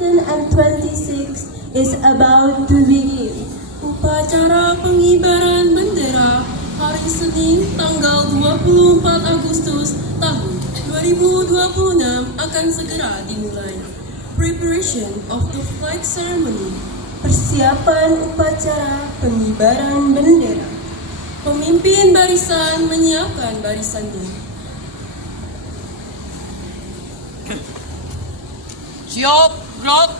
2026 is about to begin. Upacara pengibaran bendera hari Senin tanggal 24 Agustus tahun 2026 akan segera dimulai. Preparation of the flag ceremony. Persiapan upacara pengibaran bendera. Pemimpin barisan menyiapkan barisannya. Siap, gerak.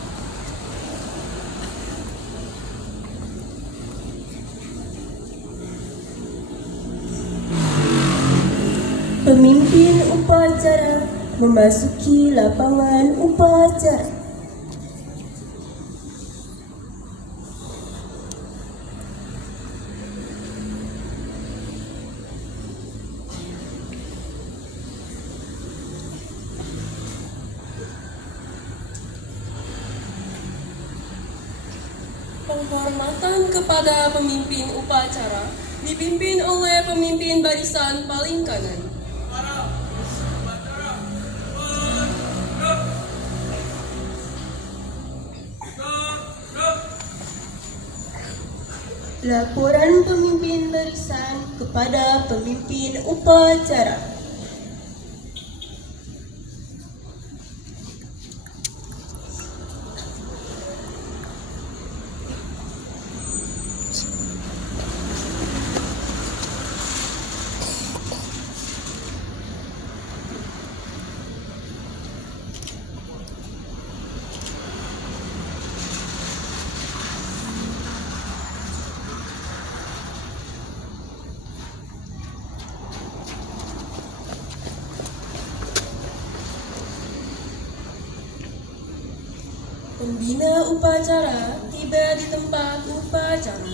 Pemimpin upacara memasuki lapangan upacara. Penghormatan kepada pemimpin upacara dipimpin oleh pemimpin barisan paling kanan. Laporan pemimpin barisan kepada pemimpin upacara. Pembina upacara tiba di tempat upacara.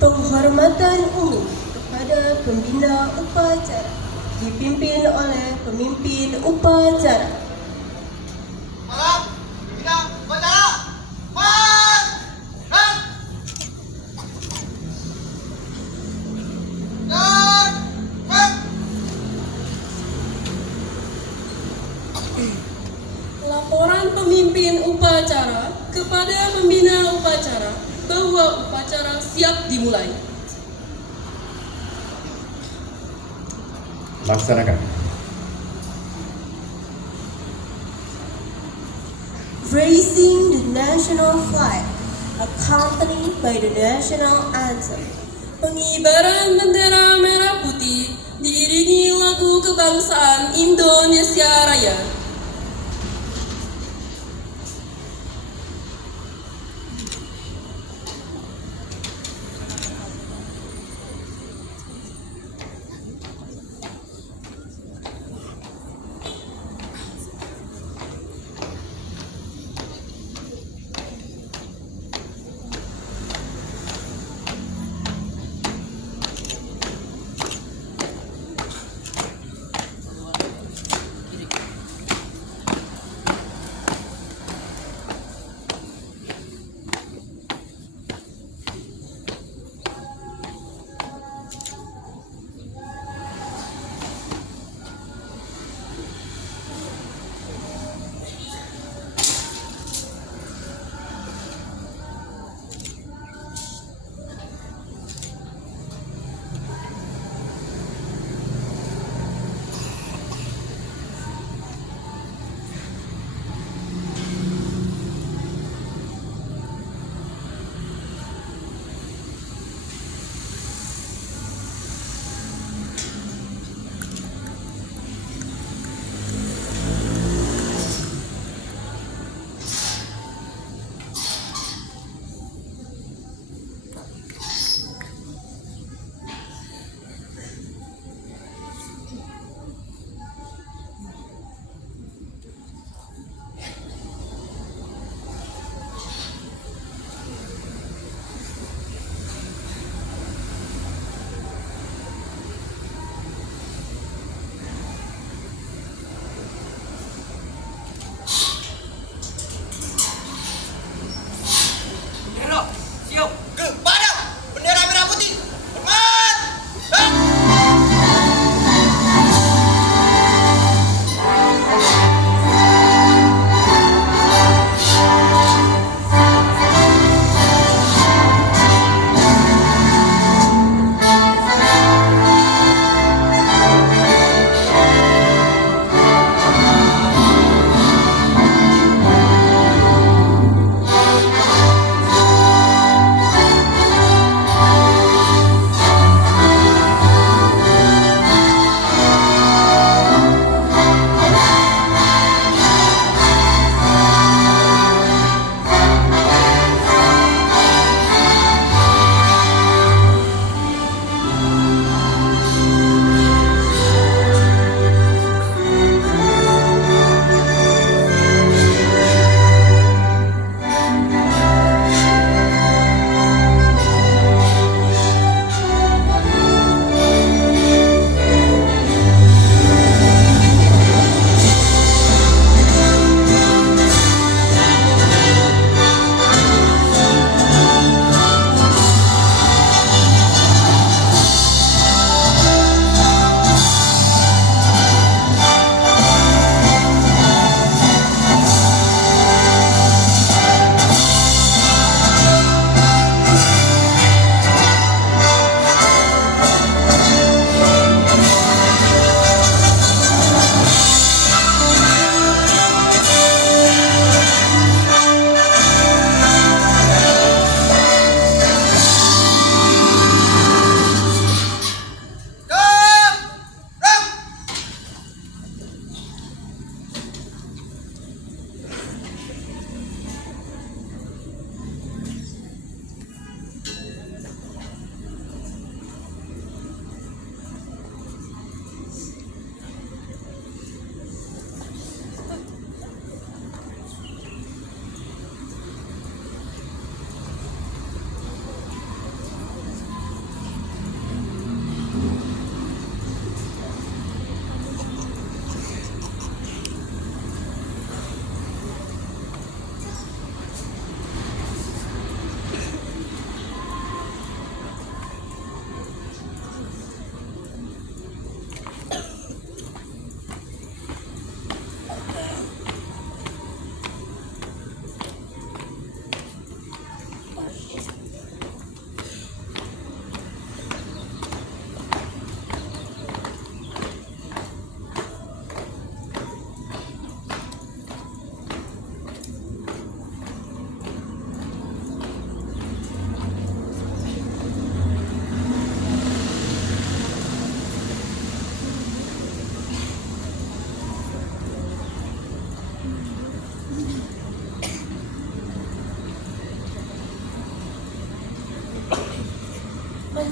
Penghormatan umum kepada pembina upacara dipimpin oleh pemimpin upacara. Malam, tidak upacara. Malam, dan Laporan pemimpin upacara kepada pembina upacara bahwa upacara siap dimulai. Laksanakan. Raising the national flag, accompanied by the national anthem. Pengibaran bendera merah putih diiringi lagu kebangsaan Indonesia Raya.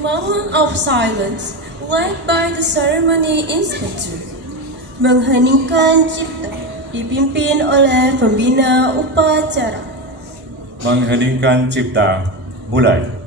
moment of silence led by the ceremony inspector. Mengheningkan cipta dipimpin oleh pembina upacara. Mengheningkan cipta, mulai.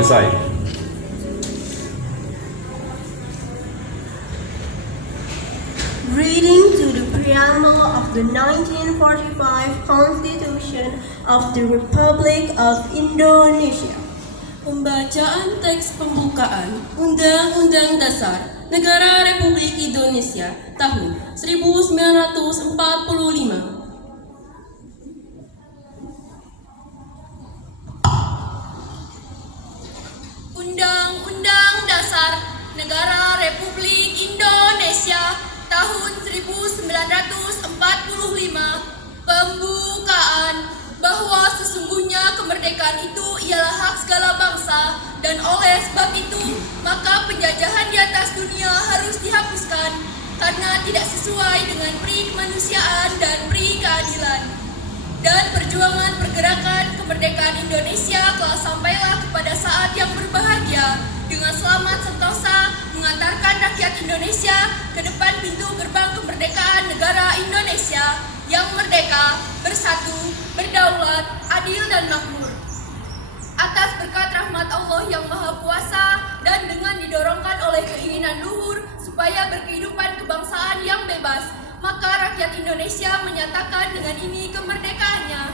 Selesai. Reading to the preamble of the 1945 Constitution of the Republic of Indonesia. Pembacaan teks pembukaan Undang-Undang Dasar Negara Republik Indonesia tahun 1945. Undang-Undang Dasar Negara Republik Indonesia tahun 1945 pembukaan bahwa sesungguhnya kemerdekaan itu ialah hak segala bangsa dan oleh sebab itu maka penjajahan di atas dunia harus dihapuskan karena tidak sesuai dengan peri kemanusiaan dan peri keadilan. Dan perjuangan pergerakan kemerdekaan Indonesia telah sampailah kepada saat yang berbahagia dengan selamat sentosa mengantarkan rakyat Indonesia ke depan pintu gerbang kemerdekaan negara Indonesia yang merdeka, bersatu, berdaulat, adil dan makmur. Atas berkat rahmat Allah yang Maha Kuasa dan dengan didorongkan oleh keinginan luhur supaya berkehidupan kebangsaan yang bebas, maka rakyat Indonesia menyatakan dengan ini kemerdekaannya.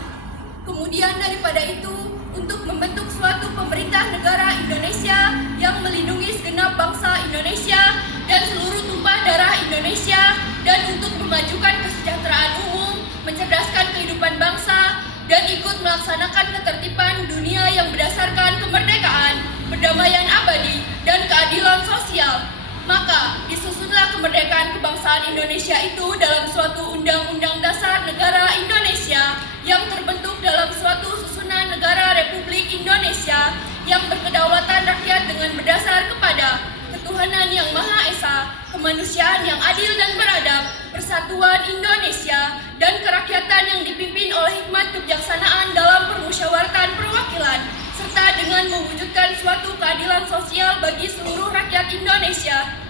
Kemudian daripada itu, untuk membentuk suatu pemerintah negara Indonesia yang melindungi segenap bangsa Indonesia dan seluruh tumpah darah Indonesia, dan untuk memajukan kesejahteraan umum, mencerdaskan kehidupan bangsa, dan ikut melaksanakan ketertiban dunia yang berdasarkan kemerdekaan, perdamaian abadi, dan keadilan sosial. Maka disusunlah kemerdekaan kebangsaan Indonesia itu dalam suatu Undang-Undang Dasar Negara Indonesia yang terbentuk dalam suatu susunan negara Republik Indonesia yang berkedaulatan rakyat dengan berdasar kepada ketuhanan yang Maha Esa, kemanusiaan yang adil dan beradab, persatuan Indonesia, dan kerakyatan yang dipimpin oleh hikmat kebijaksanaan dalam permusyawaratan perwakilan, serta dengan mewujudkan suatu keadilan sosial bagi seluruh rakyat Indonesia.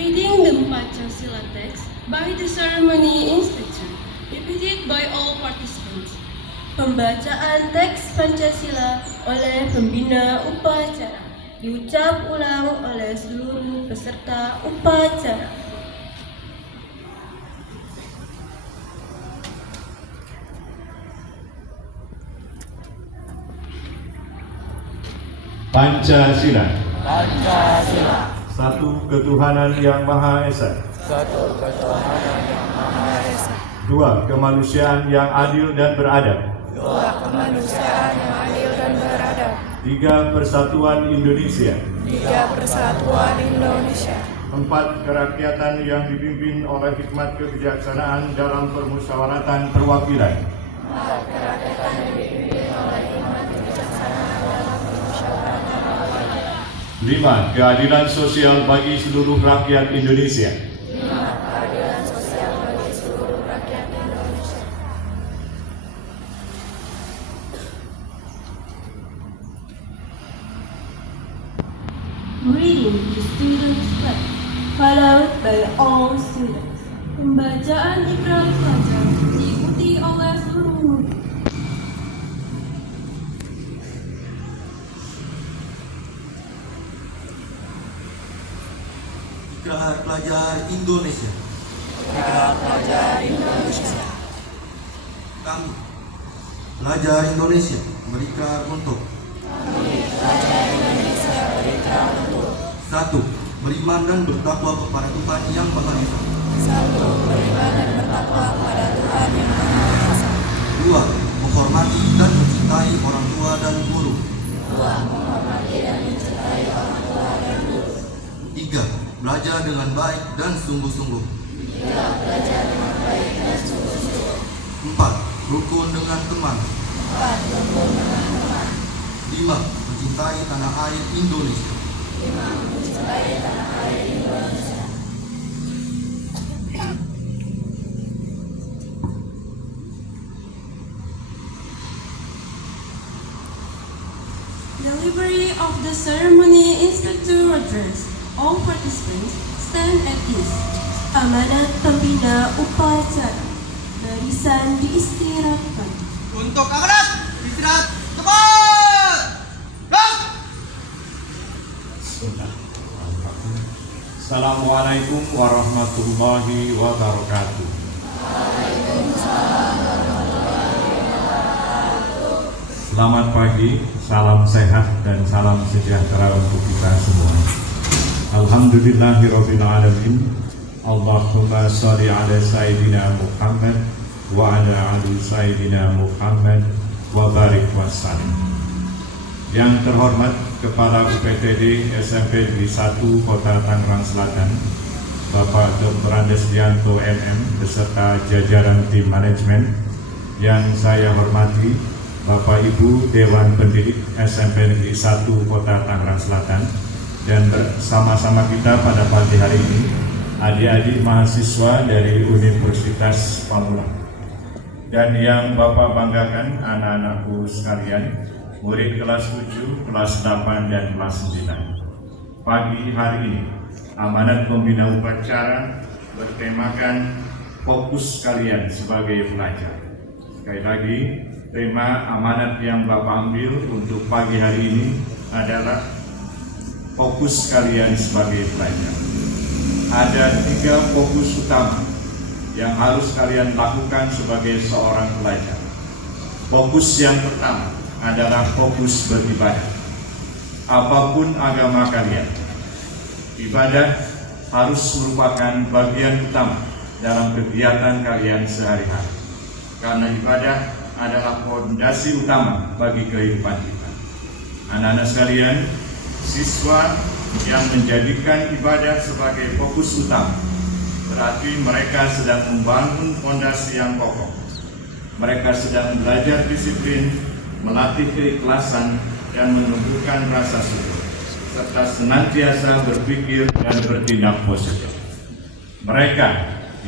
Reading the Pancasila text by the ceremony inspector, repeated by all participants. Pembacaan teks Pancasila oleh pembina upacara diucap ulang oleh seluruh peserta upacara. Pancasila. Satu ketuhanan yang Maha Esa. Dua kemanusiaan yang adil dan beradab. Tiga persatuan Indonesia. 4. Kerakyatan yang dipimpin oleh hikmat kebijaksanaan dalam permusyawaratan perwakilan. 5. Keadilan sosial bagi seluruh rakyat Indonesia. Reading the students' pledge, followed by all students. Pembacaan ikrar pelajar diikuti oleh seluruh murid. Ikrar pelajar Indonesia. Kami, pelajar Indonesia, berikrar untuk 1. Beriman dan bertakwa kepada Tuhan Yang Maha Esa. 2. Menghormati dan mencintai orang tua dan guru. 3. Belajar dengan baik dan sungguh-sungguh. 4. Rukun dengan teman. 5. Mencintai tanah air Indonesia. Delivery of the ceremony instructor address. All participants stand at ease. Amanat pembina upacara. Barisan diistirahatkan. Untuk amanat, istirahat tepat. Gerak! Assalamualaikum warahmatullahi wabarakatuh. Selamat pagi, salam sehat dan salam sejahtera untuk kita semua. Alhamdulillahirabbil alamin. Allahumma shalli ala sayyidina Muhammad wa ala ali sayyidina Muhammad wa barik wa sallim. Yang terhormat Kepala UPTD SMP Negeri 1 Kota Tangerang Selatan, Bapak Dr. Andes Dianto MM beserta jajaran tim manajemen, yang saya hormati Bapak Ibu Dewan Pendidik SMP Negeri 1 Kota Tangerang Selatan, dan bersama-sama kita pada pagi hari ini adik-adik mahasiswa dari Universitas Pamulang. Dan yang Bapak banggakan anak-anakku sekalian, murid kelas 7, kelas 8, dan kelas 9. Pagi hari ini, amanat pembina upacara bertemakan fokus kalian sebagai pelajar. Sekali lagi, tema amanat yang Bapak ambil untuk pagi hari ini adalah fokus kalian sebagai pelajar. Ada 3 fokus utama yang harus kalian lakukan sebagai seorang pelajar. Fokus yang pertama adalah fokus beribadah. Apapun agama kalian, ibadah harus merupakan bagian utama dalam kegiatan kalian sehari-hari. Karena ibadah adalah fondasi utama bagi kehidupan kita. Anak-anak sekalian, siswa yang menjadikan ibadah sebagai fokus utama, berarti mereka sedang membangun fondasi yang kokoh. Mereka sedang belajar disiplin, melatih keikhlasan, dan menumbuhkan rasa syukur, serta senantiasa berpikir dan bertindak positif. Mereka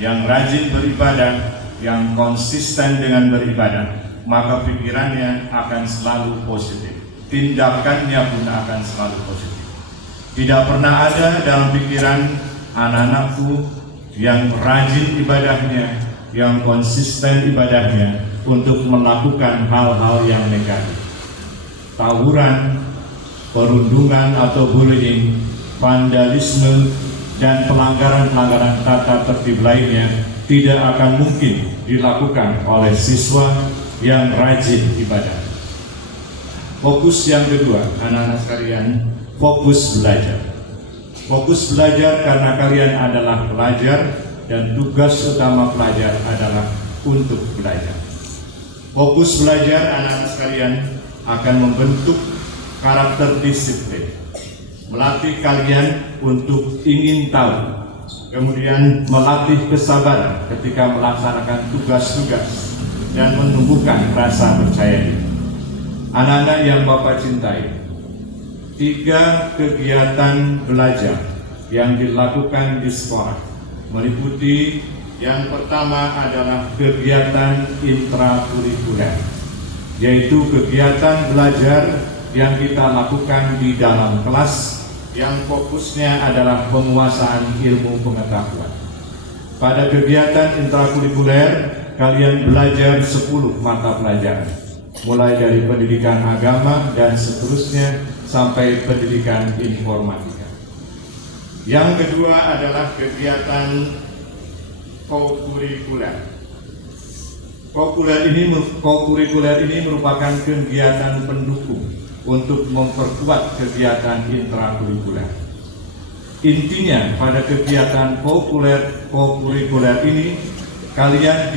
yang rajin beribadah, yang konsisten dengan beribadah, maka pikirannya akan selalu positif, tindakannya pun akan selalu positif. Tidak pernah ada dalam pikiran anak-anakku yang rajin ibadahnya, yang konsisten ibadahnya, untuk melakukan hal-hal yang negatif. Tawuran, perundungan atau bullying, vandalisme, dan pelanggaran-pelanggaran tata tertib lainnya tidak akan mungkin dilakukan oleh siswa yang rajin ibadah. Fokus yang kedua, anak-anak sekalian, fokus belajar. Fokus belajar karena kalian adalah pelajar dan tugas utama pelajar adalah untuk belajar. Fokus belajar anak-anak sekalian akan membentuk karakter disiplin. melatih kalian untuk ingin tahu, kemudian melatih kesabaran ketika melaksanakan tugas-tugas, dan menumbuhkan rasa percaya diri. Anak-anak yang Bapak cintai, 3 kegiatan belajar yang dilakukan di sekolah meliputi yang pertama adalah kegiatan intrakurikuler, yaitu kegiatan belajar yang kita lakukan di dalam kelas yang fokusnya adalah penguasaan ilmu pengetahuan. Pada kegiatan intrakurikuler, kalian belajar 10 mata pelajaran, mulai dari pendidikan agama dan seterusnya sampai pendidikan informatika. Yang kedua adalah kegiatan kokurikuler. Kokurikuler ini merupakan kegiatan pendukung untuk memperkuat kegiatan intrakurikuler. Intinya pada kegiatan kokurikuler ini kalian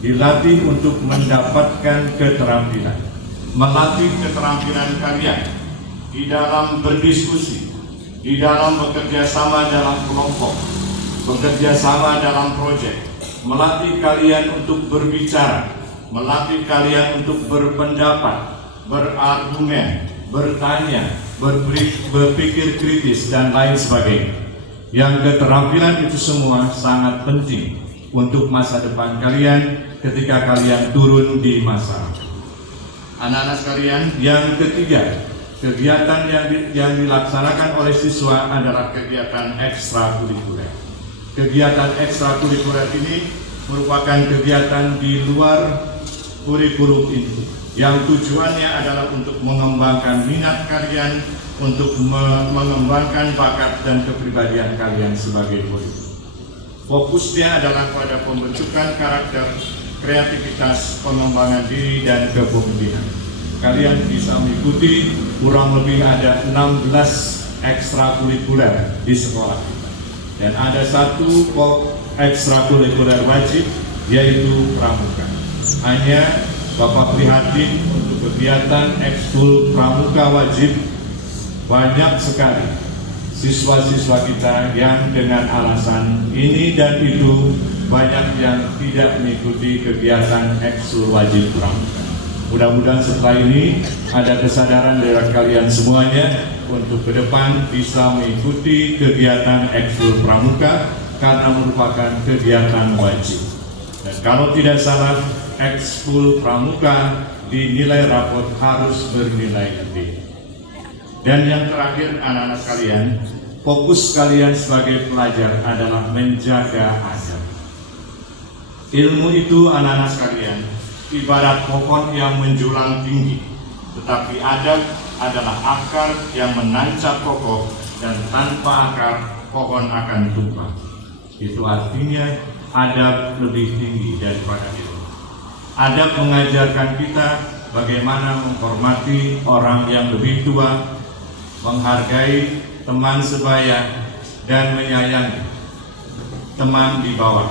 dilatih untuk mendapatkan keterampilan, melatih keterampilan kalian di dalam berdiskusi, di dalam bekerja sama dalam kelompok, bekerja sama dalam proyek, melatih kalian untuk berbicara, melatih kalian untuk berpendapat, berargumen, bertanya, berpikir kritis, dan lain sebagainya. Yang keterampilan itu semua sangat penting untuk masa depan kalian ketika kalian turun di masyarakat. Anak-anak sekalian, yang ketiga, kegiatan yang dilaksanakan oleh siswa adalah kegiatan ekstrakurikuler. Kegiatan ekstrakurikuler ini merupakan kegiatan di luar kurikulum inti, yang tujuannya adalah untuk mengembangkan minat kalian, untuk mengembangkan bakat dan kepribadian kalian sebagai murid. Fokusnya adalah pada pembentukan karakter, kreativitas, pengembangan diri, dan kepemimpinan. Kalian bisa mengikuti kurang lebih ada 16 ekstrakurikuler di sekolah kita. Dan ada 1 ekstrakurikuler wajib, yaitu pramuka. Hanya Bapak prihatin untuk kegiatan ekskul pramuka wajib, banyak sekali siswa-siswa kita yang dengan alasan ini dan itu banyak yang tidak mengikuti kegiatan ekskul wajib pramuka. Mudah-mudahan setelah ini ada kesadaran dari kalian semuanya untuk ke depan bisa mengikuti kegiatan ekskul pramuka karena merupakan kegiatan wajib. Dan kalau tidak salah, ekskul pramuka dinilai rapot harus bernilai D. Dan yang terakhir, anak-anak sekalian, fokus kalian sebagai pelajar adalah menjaga adab. Ilmu itu, anak-anak sekalian, ibarat pohon yang menjulang tinggi, tetapi adab adalah akar yang menancap kokoh, dan tanpa akar pohon akan tumbang. Itu artinya adab lebih tinggi daripada ilmu. Adab mengajarkan kita bagaimana menghormati orang yang lebih tua, menghargai teman sebaya, dan menyayangi teman di bawah.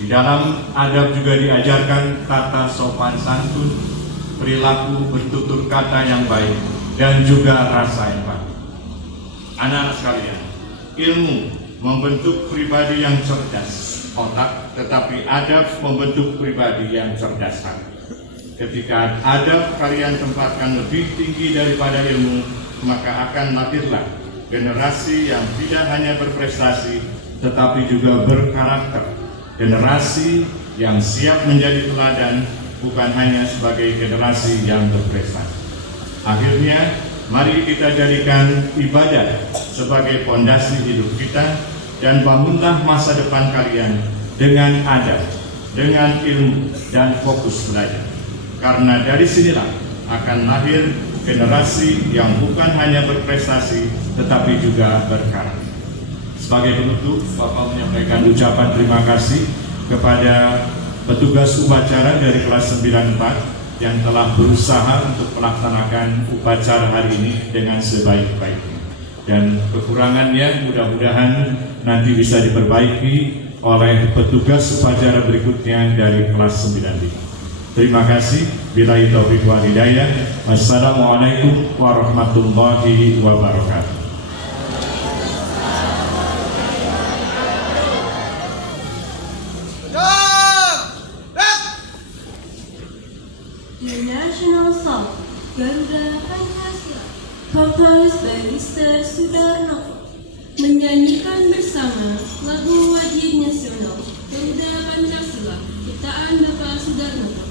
Di dalam adab juga diajarkan tata sopan santun, perilaku bertutur kata yang baik, dan juga rasa empati. Anak-anak sekalian, ilmu membentuk pribadi yang cerdas otak, tetapi adab membentuk pribadi yang cerdas hati. Ketika adab kalian tempatkan lebih tinggi daripada ilmu, maka akan lahirlah generasi yang tidak hanya berprestasi, tetapi juga berkarakter. Generasi yang siap menjadi teladan, bukan hanya sebagai generasi yang berprestasi. Akhirnya, mari kita jadikan ibadah sebagai fondasi hidup kita, dan bangunlah masa depan kalian dengan adab, dengan ilmu, dan fokus belajar. Karena dari sinilah akan lahir generasi yang bukan hanya berprestasi, tetapi juga berkarakter. Sebagai penutup, Bapak menyampaikan ucapan terima kasih kepada petugas upacara dari kelas 94 yang telah berusaha untuk melaksanakan upacara hari ini dengan sebaik-baiknya. Dan kekurangannya mudah-mudahan nanti bisa diperbaiki oleh petugas upacara berikutnya dari kelas 95. Terima kasih. Billahi taufiq wal hidayah. Wassalamualaikum warahmatullahi wabarakatuh. The National Song, Garuda Pancasila, composed by Mr. Sudarno, menyanyikan bersama lagu wajib nasional Garuda Pancasila, ciptaan Bapak Sudarno.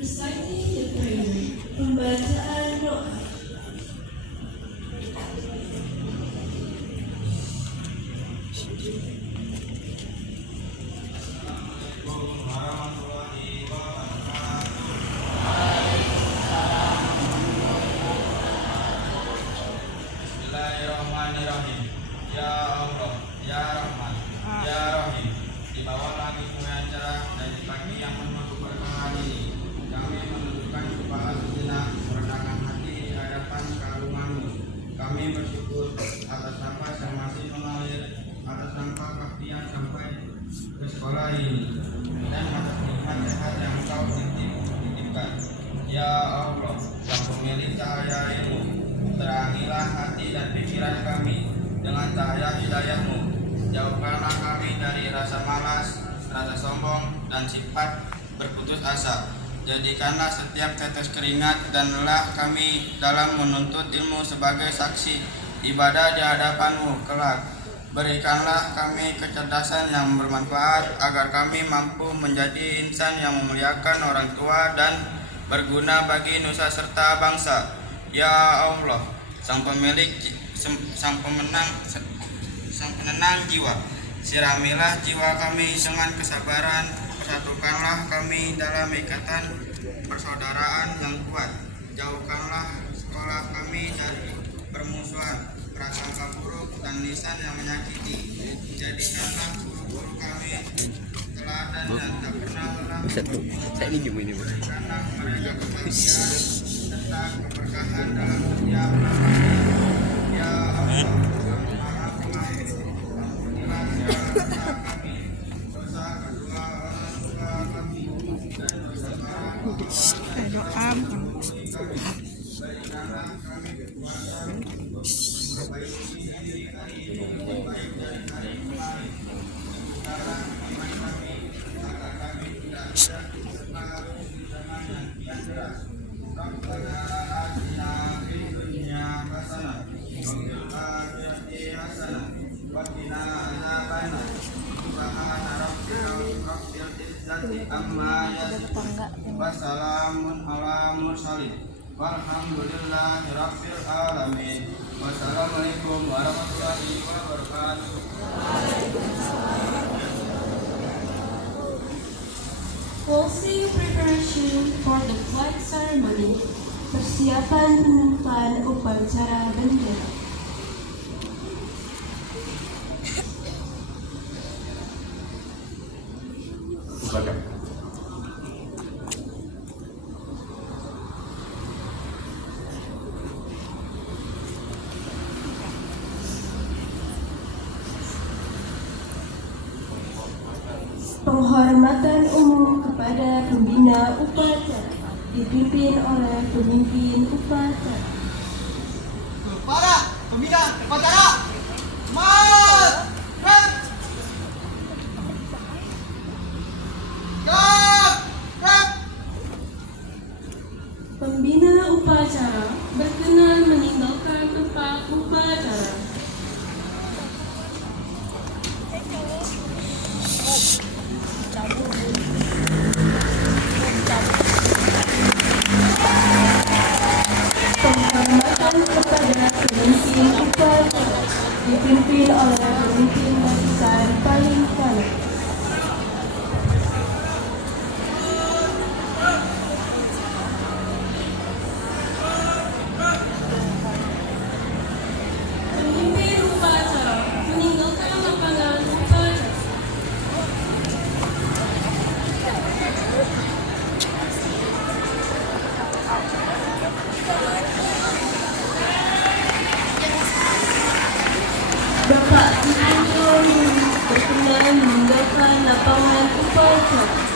Reciting the prayer, pembacaan doa. Bismillahirrahmanirrahim. Ya Allah, Ya Rahman, Ya Rahim. Di bawah langit yang cerah dan di pagi yang penuh keberkahan ini, kami menundukkan kepala sejenak, merendahkan hati di hadapan keagungan-Mu. Kami bersyukur atas nafas yang masih mengalir, atas dampak baktian sampai ke sekolah ini, dan atas nikmat sehat yang Engkau titipkan. Ya Allah, Sang Pemilik cahaya ilmu, terangilah hati dan pikiran kami dengan cahaya hidayah-Mu. Jauhkanlah kami dari rasa malas, rasa sombong, dan sifat berputus asa. Jadikanlah setiap tetes keringat dan lelah kami dalam menuntut ilmu sebagai saksi ibadah di hadapan-Mu kelak. Berikanlah kami kecerdasan yang bermanfaat agar kami mampu menjadi insan yang memuliakan orang tua dan berguna bagi nusa serta bangsa. Ya Allah, Sang penenang jiwa, siramilah jiwa kami dengan kesabaran, persatukanlah kami dalam ikatan persaudaraan yang kuat. Jauhkanlah sekolah kami dari permusuhan, prasangka buruk, dan lisan yang menyakiti. Jadikanlah guru-guru kami teladan dan tak pernah lelah. Berikanlah mereka kebahagiaan serta keberkahan dalam setiap langkahnya. Ya Allah, Maha Pengampun, ampunilah segala dosa kami, dosa kedua orang tua kami, dan dosa para penghormat kami. Berikanlah kami kekuatan untuk memperbaiki diri hari ini lebih baik dari hari kemarin. Teguhkanlah iman kami agar kami tidak terserah di zaman yang kian deras. Rabbana atina fid dunya hasanah wa fil akhirati hasanah wa qina adzabannar. Subhana rabbika rabbil izzati amma yasifun wa salamun ala mursalin walhamdulillahi rabbil alamin. Wassalamualaikum warahmatullahi wabarakatuh. Closing preparation for the flag ceremony, persiapan penutupan upacara bendera. Silakan. Penghormatan umum kepada pembina upacara dipimpin oleh pemimpin upacara. Para pembina upacara, semangat! Pembina upacara berkenan meninggalkan tempat upacara. Penghormatan kepada pemimpin upacara dipimpin oleh pemimpin barisan paling kanan. Pemimpin upacara meninggalkan lapangan upacara. Bapak Ibu berkenan meninggalkan lapangan upacara.